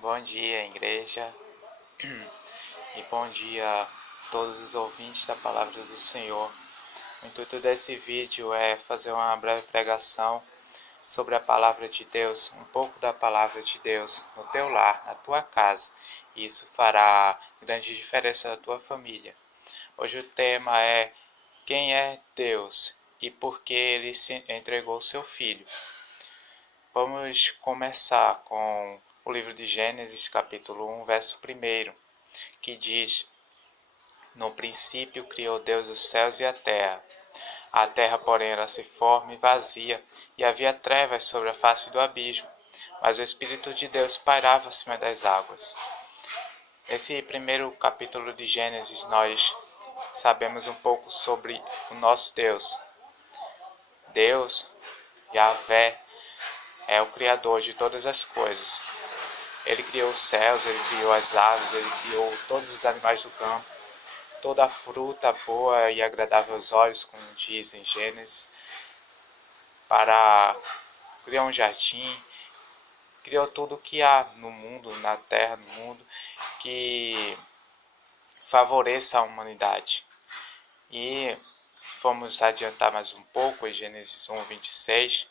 Bom dia, igreja, e bom dia a todos os ouvintes da Palavra do Senhor. O intuito desse vídeo é fazer uma breve pregação sobre a Palavra de Deus, um pouco da Palavra de Deus no teu lar, na tua casa. E isso fará grande diferença na tua família. Hoje o tema é: quem é Deus e por que Ele se entregou seu Filho? Vamos começar com o livro de Gênesis, capítulo 1, verso 1, que diz: No princípio criou Deus os céus e a terra. A terra, porém, era sem forma e vazia, e havia trevas sobre a face do abismo, mas o Espírito de Deus pairava acima das águas. Nesse primeiro capítulo de Gênesis, nós sabemos um pouco sobre o nosso Deus. Deus, Yahvé, é o Criador de todas as coisas. Ele criou os céus, Ele criou as aves, Ele criou todos os animais do campo, toda a fruta boa e agradável aos olhos, como diz em Gênesis, para criar um jardim, criou tudo o que há no mundo, na terra, no mundo, que favoreça a humanidade. E vamos adiantar mais um pouco, em Gênesis 1, 26,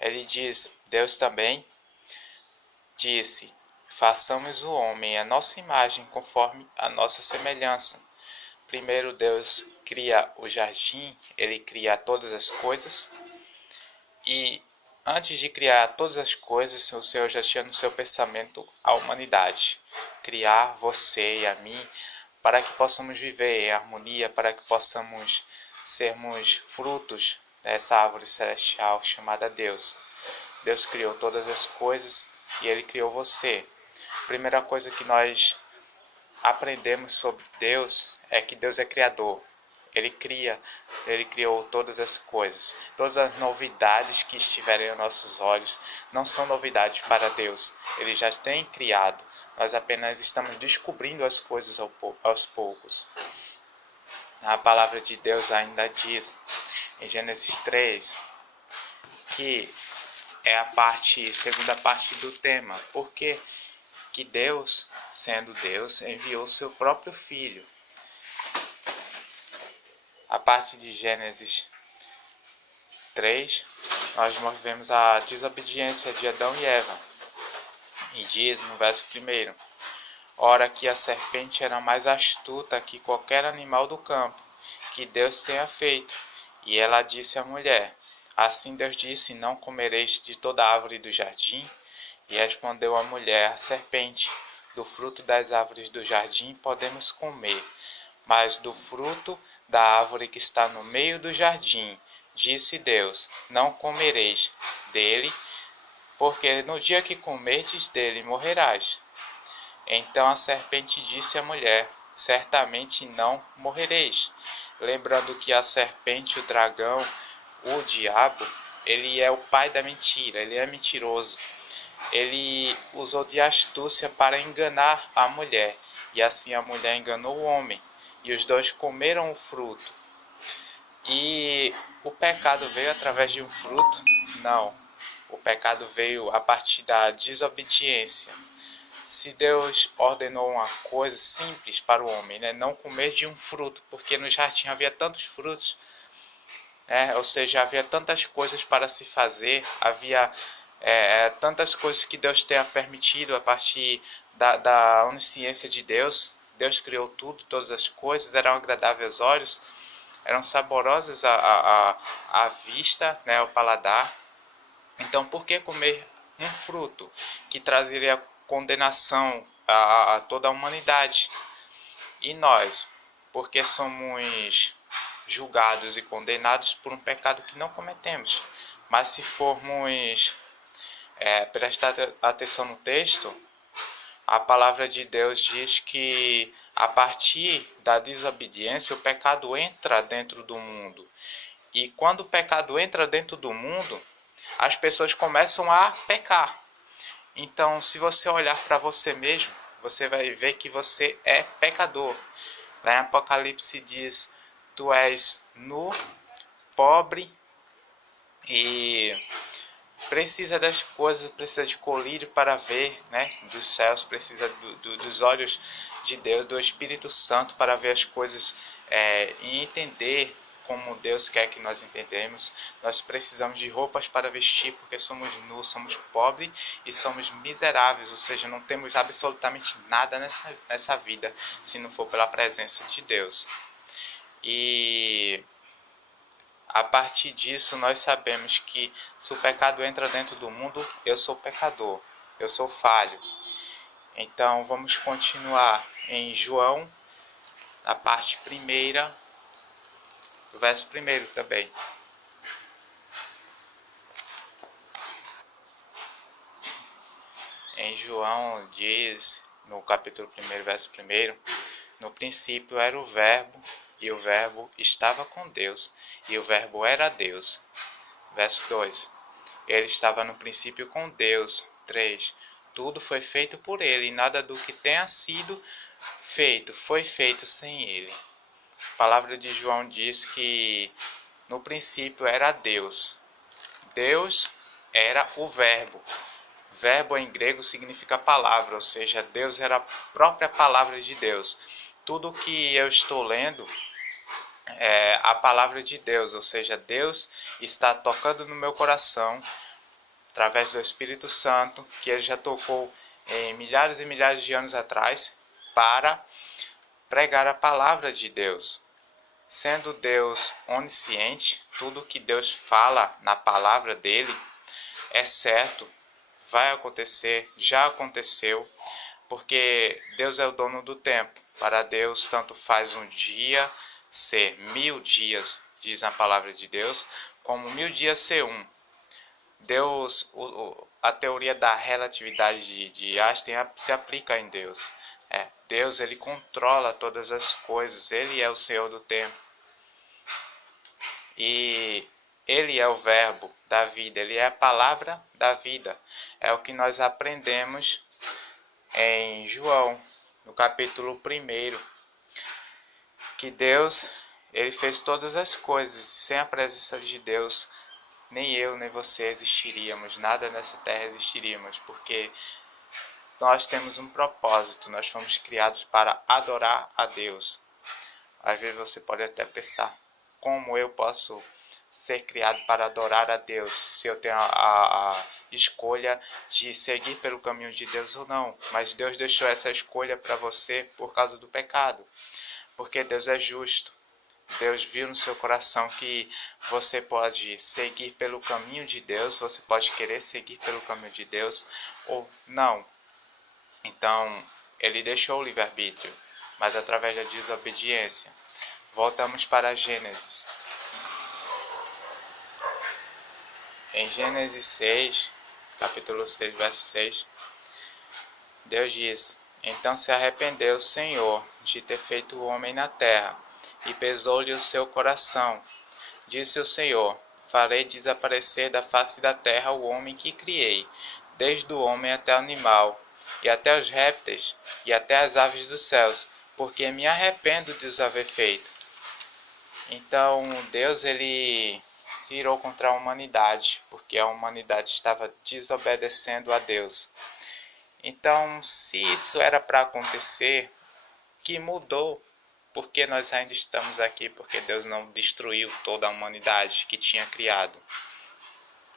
ele diz: Deus também disse: façamos o homem à nossa imagem, conforme a nossa semelhança. Primeiro Deus cria o jardim, Ele cria todas as coisas. E antes de criar todas as coisas, o Senhor já tinha no seu pensamento a humanidade. Criar você e a mim para que possamos viver em harmonia, para que possamos sermos frutos dessa árvore celestial chamada Deus. Deus criou todas as coisas e Ele criou você. A primeira coisa que nós aprendemos sobre Deus é que Deus é criador. Ele criou todas as coisas. Todas as novidades que estiverem aos nossos olhos não são novidades para Deus. Ele já tem criado. Nós apenas estamos descobrindo as coisas aos poucos. A palavra de Deus ainda diz, em Gênesis 3, que é a segunda parte do tema. Porque que Deus, sendo Deus, enviou seu próprio Filho. A parte de Gênesis 3, nós vemos a desobediência de Adão e Eva. E diz no verso 1: Ora que a serpente era mais astuta que qualquer animal do campo, que Deus tenha feito. E ela disse à mulher: Assim Deus disse: Não comereis de toda árvore do jardim? E respondeu a mulher à serpente: Do fruto das árvores do jardim podemos comer, mas do fruto da árvore que está no meio do jardim, disse Deus: Não comereis dele, porque no dia que comerdes dele morrerás. Então a serpente disse à mulher: Certamente não morrereis. Lembrando que a serpente, o dragão, o diabo, ele é o pai da mentira, ele é mentiroso. Ele usou de astúcia para enganar a mulher, e assim a mulher enganou o homem, e os dois comeram o fruto. E o pecado veio através de um fruto? Não. O pecado veio a partir da desobediência. Se Deus ordenou uma coisa simples para o homem, não comer de um fruto, porque no jardim havia tantos frutos, ou seja, havia tantas coisas para se fazer, havia tantas coisas que Deus tenha permitido a partir da onisciência de Deus. Deus criou tudo, todas as coisas, eram agradáveis aos olhos, eram saborosas à vista, ao paladar. Então, por que comer um fruto que trazeria condenação a toda a humanidade? E nós, porque somos julgados e condenados por um pecado que não cometemos. Mas se formos prestar atenção no texto, a palavra de Deus diz que a partir da desobediência o pecado entra dentro do mundo. E quando o pecado entra dentro do mundo, as pessoas começam a pecar. Então, se você olhar para você mesmo, você vai ver que você é pecador. Lá em Apocalipse diz: Tu és nu, pobre e precisa das coisas, precisa de colírio para ver, né, dos céus, precisa dos olhos de Deus, do Espírito Santo para ver as coisas e entender como Deus quer que nós entendemos. Nós precisamos de roupas para vestir, porque somos nus, somos pobres e somos miseráveis, ou seja, não temos absolutamente nada nessa vida, se não for pela presença de Deus. E a partir disso nós sabemos que se o pecado entra dentro do mundo, eu sou pecador, eu sou falho. Então vamos continuar em João, na parte primeira, do verso 1 também. Em João diz, no capítulo 1, verso 1, no princípio era o Verbo, e o Verbo estava com Deus, e o Verbo era Deus. Verso 2, ele estava no princípio com Deus. 3, tudo foi feito por ele, e nada do que tenha sido feito foi feito sem ele. A palavra de João diz que no princípio era Deus. Deus era o Verbo. Verbo em grego significa palavra, ou seja, Deus era a própria palavra de Deus. Tudo que eu estou lendo é a palavra de Deus, ou seja, Deus está tocando no meu coração através do Espírito Santo, que ele já tocou em milhares e milhares de anos atrás, para pregar a palavra de Deus. Sendo Deus onisciente, tudo que Deus fala na palavra dele é certo, vai acontecer, já aconteceu, porque Deus é o dono do tempo. Para Deus, tanto faz um dia ser 1000 dias, diz a palavra de Deus, como 1000 dias ser um. Deus, a teoria da relatividade de Einstein se aplica em Deus. Deus, ele controla todas as coisas, ele é o Senhor do tempo. E ele é o verbo da vida, ele é a palavra da vida. É o que nós aprendemos em João, no capítulo 1, que Deus, ele fez todas as coisas. Sem a presença de Deus, nem eu, nem você existiríamos, nada nessa terra existiríamos, porque nós temos um propósito, nós fomos criados para adorar a Deus. Às vezes você pode até pensar, como eu posso ser criado para adorar a Deus, se eu tenho a escolha de seguir pelo caminho de Deus ou não? Mas Deus deixou essa escolha para você por causa do pecado, porque Deus é justo. Deus viu no seu coração que você pode seguir pelo caminho de Deus, você pode querer seguir pelo caminho de Deus ou não. Então, ele deixou o livre-arbítrio, mas através da desobediência. Voltamos para Gênesis. Em Gênesis 6, capítulo 6, verso 6, Deus diz: então se arrependeu o Senhor de ter feito o homem na terra, e pesou-lhe o seu coração. Disse o Senhor: farei desaparecer da face da terra o homem que criei, desde o homem até o animal, e até os répteis, e até as aves dos céus, porque me arrependo de os haver feito. Então Deus, ele tirou contra a humanidade, porque a humanidade estava desobedecendo a Deus. Então, se isso era para acontecer, que mudou? Porque nós ainda estamos aqui, porque Deus não destruiu toda a humanidade que tinha criado.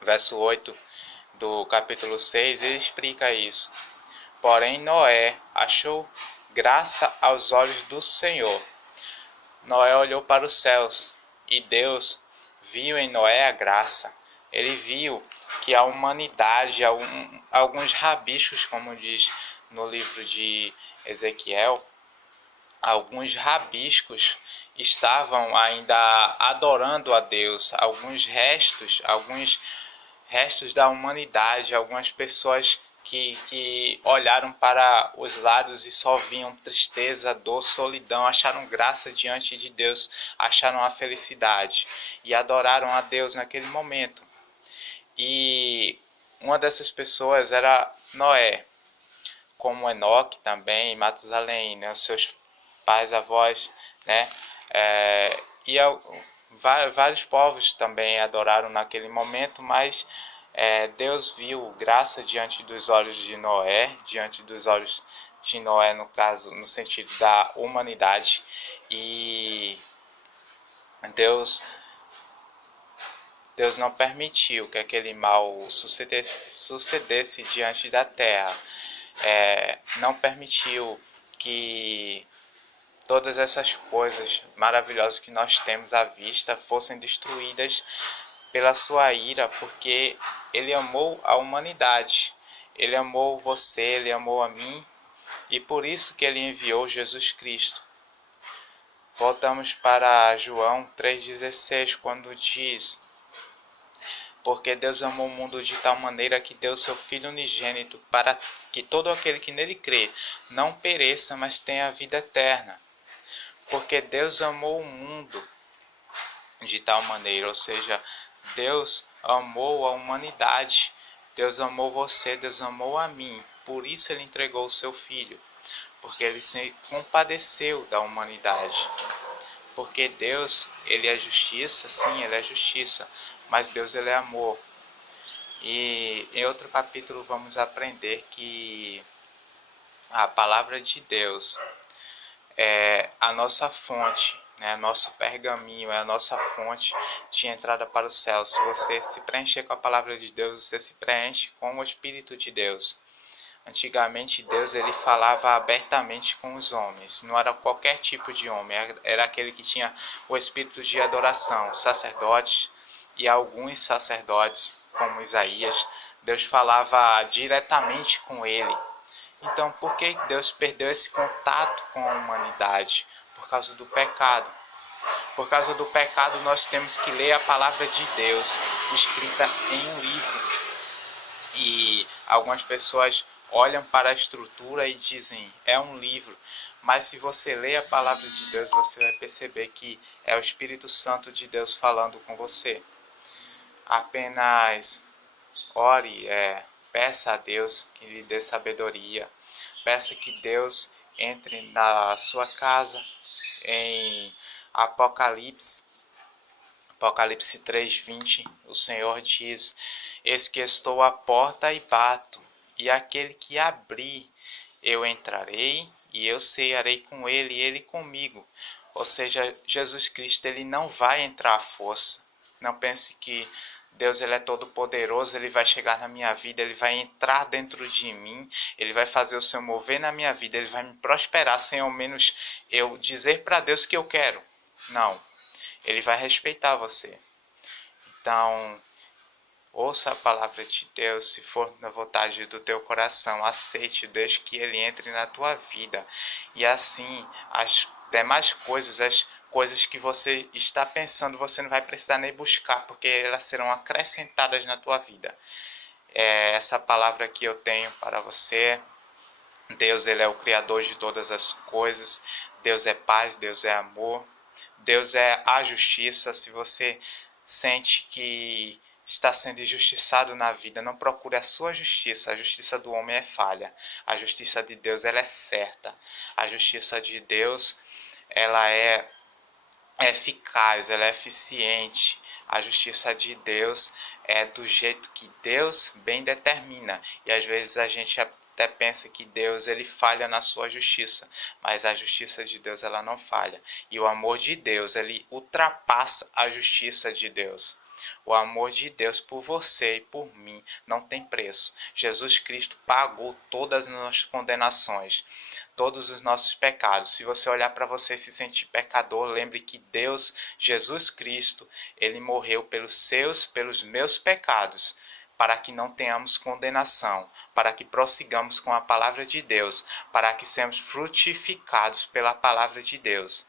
Verso 8 do capítulo 6, ele explica isso. Porém, Noé achou graça aos olhos do Senhor. Noé olhou para os céus, e Deus viu em Noé a graça. Ele viu que a humanidade, alguns rabiscos, como diz no livro de Ezequiel, alguns rabiscos estavam ainda adorando a Deus, alguns restos da humanidade, algumas pessoas que olharam para os lados e só viam tristeza, dor, solidão, acharam graça diante de Deus, acharam a felicidade e adoraram a Deus naquele momento. E uma dessas pessoas era Noé, como Enoque também, Matusalém, né, os seus pais, avós, né, e vários povos também adoraram naquele momento, mas Deus viu graça diante dos olhos de Noé, diante dos olhos de Noé, no caso, no sentido da humanidade, e Deus, Deus não permitiu que aquele mal sucedesse diante da terra. Não permitiu que todas essas coisas maravilhosas que nós temos à vista fossem destruídas pela sua ira, porque Ele amou a humanidade, Ele amou você, Ele amou a mim, e por isso que Ele enviou Jesus Cristo. Voltamos para João 3,16, quando diz: porque Deus amou o mundo de tal maneira que deu seu Filho unigênito, para que todo aquele que nele crê não pereça, mas tenha a vida eterna. Porque Deus amou o mundo de tal maneira, ou seja, Deus amou a humanidade, Deus amou você, Deus amou a mim, por isso Ele entregou o seu Filho, porque Ele se compadeceu da humanidade. Porque Deus, Ele é justiça, sim, Ele é justiça, mas Deus, Ele é amor. E em outro capítulo vamos aprender que a palavra de Deus é a nossa fonte, né? Nosso pergaminho é a nossa fonte de entrada para o céu. Se você se preencher com a palavra de Deus, você se preenche com o Espírito de Deus. Antigamente Deus, ele falava abertamente com os homens, não era qualquer tipo de homem, era aquele que tinha o espírito de adoração, sacerdotes e alguns sacerdotes, como Isaías, Deus falava diretamente com ele. Então, por que Deus perdeu esse contato com a humanidade? Por causa do pecado. Por causa do pecado, nós temos que ler a palavra de Deus, escrita em um livro. E algumas pessoas olham para a estrutura e dizem, é um livro. Mas se você ler a palavra de Deus, você vai perceber que é o Espírito Santo de Deus falando com você. Apenas ore, peça a Deus que lhe dê sabedoria. Peça que Deus entre na sua casa. Em Apocalipse 3:20, o Senhor diz: eis que estou à porta e bato, e aquele que abrir, eu entrarei, e eu cearei com ele, e ele comigo. Ou seja, Jesus Cristo, ele não vai entrar à força. Não pense que Deus, ele é todo poderoso, ele vai chegar na minha vida, ele vai entrar dentro de mim, ele vai fazer o seu mover na minha vida, ele vai me prosperar sem ao menos eu dizer para Deus que eu quero. Não, ele vai respeitar você. Então, ouça a palavra de Deus, se for na vontade do teu coração, aceite, deixe que ele entre na tua vida. E assim, as demais coisas, as coisas que você está pensando, você não vai precisar nem buscar, porque elas serão acrescentadas na tua vida. Essa palavra que eu tenho para você. Deus, ele é o Criador de todas as coisas. Deus é paz, Deus é amor. Deus é a justiça. Se você sente que está sendo injustiçado na vida, não procure a sua justiça. A justiça do homem é falha. A justiça de Deus, ela é certa. A justiça de Deus, ela é eficaz, ela é eficiente. A justiça de Deus é do jeito que Deus bem determina. E às vezes a gente até pensa que Deus, ele falha na sua justiça, mas a justiça de Deus, ela não falha. E o amor de Deus, ele ultrapassa a justiça de Deus. O amor de Deus por você e por mim não tem preço. Jesus Cristo pagou todas as nossas condenações, todos os nossos pecados. Se você olhar para você e se sentir pecador, lembre que Deus, Jesus Cristo, ele morreu pelos meus pecados, para que não tenhamos condenação, para que prossigamos com a palavra de Deus, para que sejamos frutificados pela palavra de Deus.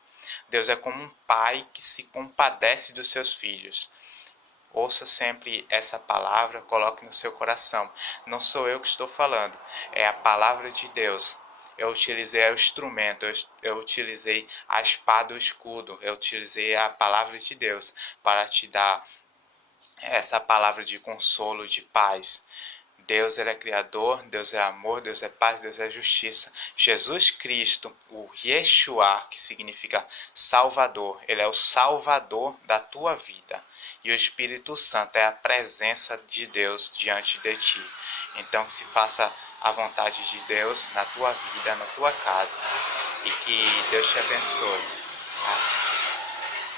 Deus é como um pai que se compadece dos seus filhos. Ouça sempre essa palavra, coloque no seu coração. Não sou eu que estou falando, é a palavra de Deus. Eu utilizei o instrumento, eu utilizei a espada, o escudo, eu utilizei a palavra de Deus para te dar essa palavra de consolo, de paz. Deus ele é Criador, Deus é amor, Deus é paz, Deus é justiça. Jesus Cristo, o Yeshua, que significa Salvador, ele é o Salvador da tua vida. E o Espírito Santo é a presença de Deus diante de ti. Então que se faça a vontade de Deus na tua vida, na tua casa. E que Deus te abençoe.